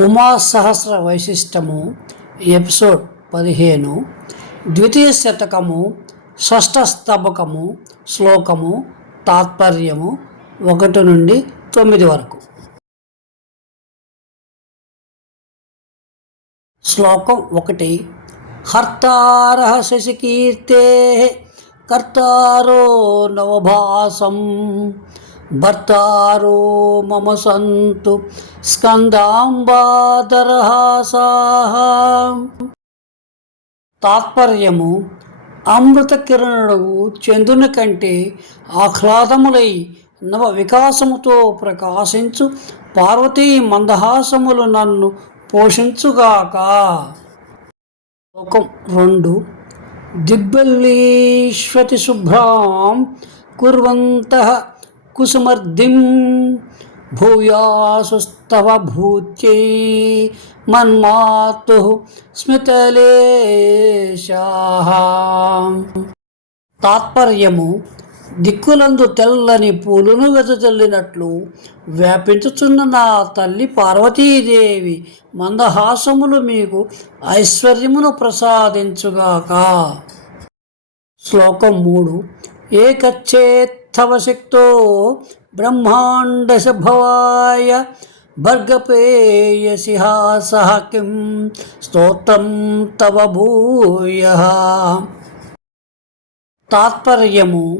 ఉమా సహస్ర వైశిష్టము episode పదిహేను. ద్వితీయ శతకము షష్ఠ స్తబకము శ్లోకము తాత్పర్యము ఒకటి నుండి తొమ్మిది వరకు. శ్లోకం ఒకటి. హర్తార శశికీర్తే కర్తారో నవభాసం. భర్తారో మమ సంతు స్కందాంబాదరహాసా తాత్పర్యము అమృత కిరణుడు చంద్రుని కంటే ఆహ్లాదములై నవ వికాసముతో ప్రకాశించు పార్వతీ మందహాసములు నన్ను పోషించుగాక. ఒకం రెండు. దిబ్బల్లీశ్వతి శుభ్రాం కుర్వంత కుసుమర్దిం భూయాసుస్తవ భూత్యై మన్మాతు స్మితలేశా తాత్పర్యము దిక్కులందు తెల్లని పూలును వెదజల్లినట్లు వ్యాపించుచున్న నా తల్లి పార్వతీదేవి మందహాసములు మీకు ఐశ్వర్యమును ప్రసాదించుగాక. శ్లోకం మూడు. ఏకచ్చేత్ తవశక్తో బ్రహ్మాండశభవాయ భర్గపేయ హాసః కిం స్తోత్రం తవ భూయ తాత్పర్యము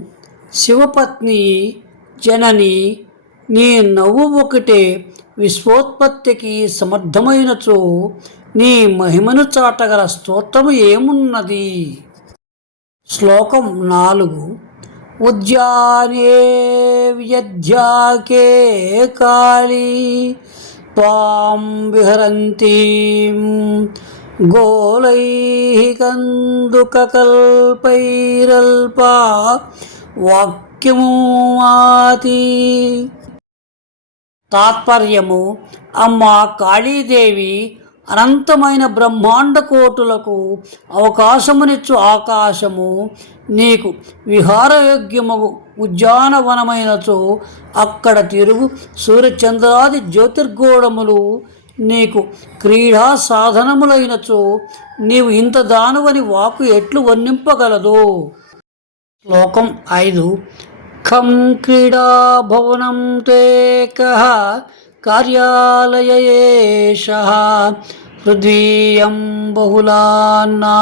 శివపత్ని జనని నీ నవ్వు ఒకటే విశ్వోత్పత్తికి సమర్థమైనచో నీ మహిమను చాటగల స్తోత్రము ఏమున్నది? శ్లోకం నాలుగు. उद्याने व्यध्याके काली त्वां विहरन्तीं गोलैः कन्दुककल्पैरल्पा వాక్యముమాతి తాత్పర్యము అమ్మ కాళీదేవి అనంతమైన బ్రహ్మాండ కోటులకు అవకాశమునిచ్చు ఆకాశము నీకు విహారయోగ్యము ఉద్యానవనమైనచో అక్కడ తిరుగు సూర్యచంద్రాది జ్యోతిర్గోళములు నీకు క్రీడా సాధనములైనచో నీవు ఇంత దానవని వాకు ఎట్లు వర్ణింపగలదు? శ్లోకం ఐదు. ఖం క్రీడాభవనం తేక కః కార్యాలయేష పృథ్వీయం బహుళాన్నా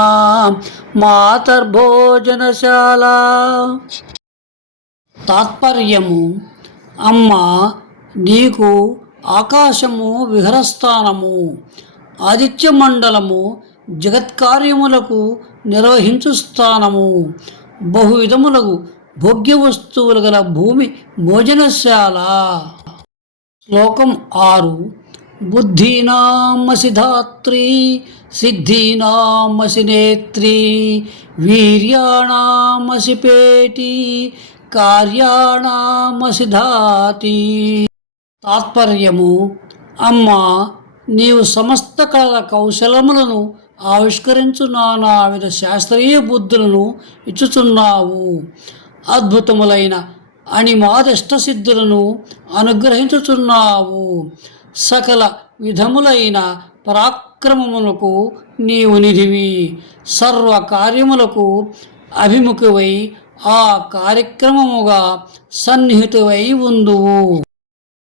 మాతర్భోజనశాల. తాత్పర్యము అమ్మ నీకు ఆకాశము విహరస్థానము ఆదిత్యమండలము జగత్కార్యములకు నిర్వహించు స్థానము బహువిధములకు భోగ్య వస్తువులు గల భూమి భోజనశాల. శ్లోకం ఆరు. బుద్ధీనామసి ధాత్రి సిద్ధీనామసి నేత్రి వీర్యాణామసి పేటి కార్యాణామసి ధాతి తాత్పర్యము అమ్మా నీవు సమస్త కళల కౌశలములను ఆవిష్కరించు నానావిధ శాస్త్రీయ బుద్ధులను ఇచ్చుచున్నావు. అద్భుతములైన అని సిద్ధులను అనుగ్రహించుచున్నావు. సకల విధములైన పరాక్రమములకు నీవు నిధివి. సర్వ కార్యములకు అభిముఖివై ఆ కార్యక్రమముగా సన్నిహితువై ఉందువు.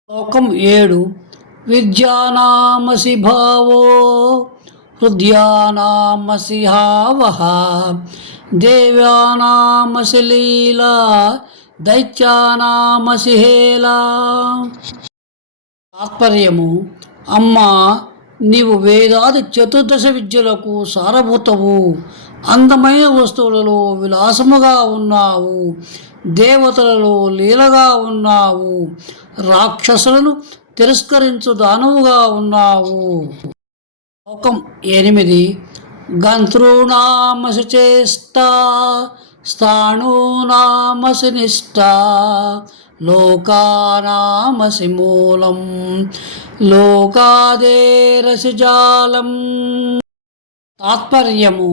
శ్లోకం ఏడు. విద్యానామసి భావో హృదయానామసి హావ. దేవ్యానామసి లీలా దైత్యానామసిహేలా తాత్పర్యము అమ్మా నీవు వేదాది చతుర్దశ విద్యలకు సారభూతవు. అందమైన వస్తువులలో విలాసముగా ఉన్నావు. దేవతలలో లీలగా ఉన్నావు. రాక్షసులను తిరస్కరించు దానవుగా ఉన్నావు. లోకం ఎనిమిది. గంతృణామసి చేస్తా స్థాణూనామసి నిష్ట లోకానామసి మూలం లోకాదేరసి జాలం తాత్పర్యము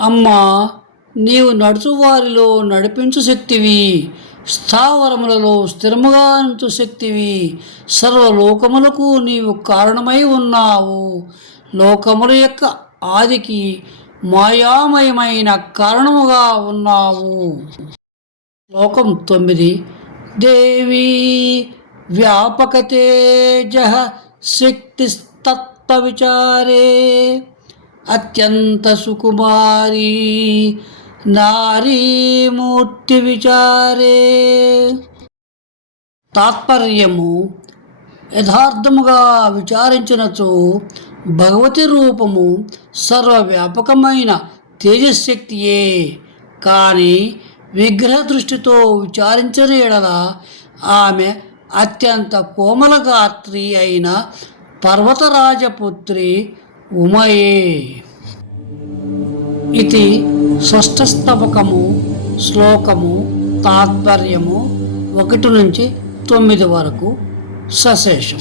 అమ్మ నీవు నడుచువారిలో నడిపించు శక్తివి స్థావరములలో స్థిరముగా నుంచు శక్తివి సర్వలోకములకు నీవు కారణమై ఉన్నావు. లోకముల యొక్క ఆదికి మాయామయమైన కారణముగా ఉన్నావు. శ్లోకం తొమ్మిది. దేవీ వ్యాపక తేజ శక్తిస్తత్వ విచారే అత్యంత సుకుమారి నారీమూర్తి విచారే తాత్పర్యము యథార్థముగా విచారించినచో భగవతి రూపము సర్వవ్యాపకమైన తేజశక్తియే. కానీ విగ్రహ దృష్టితో విచారించలేడల ఆమె అత్యంత కోమల గాత్రి అయిన పర్వతరాజపుత్రి ఉమయే. ఇది షష్ఠస్తవకము శ్లోకము తాత్పర్యము ఒకటి నుంచి తొమ్మిది వరకు సశేషం.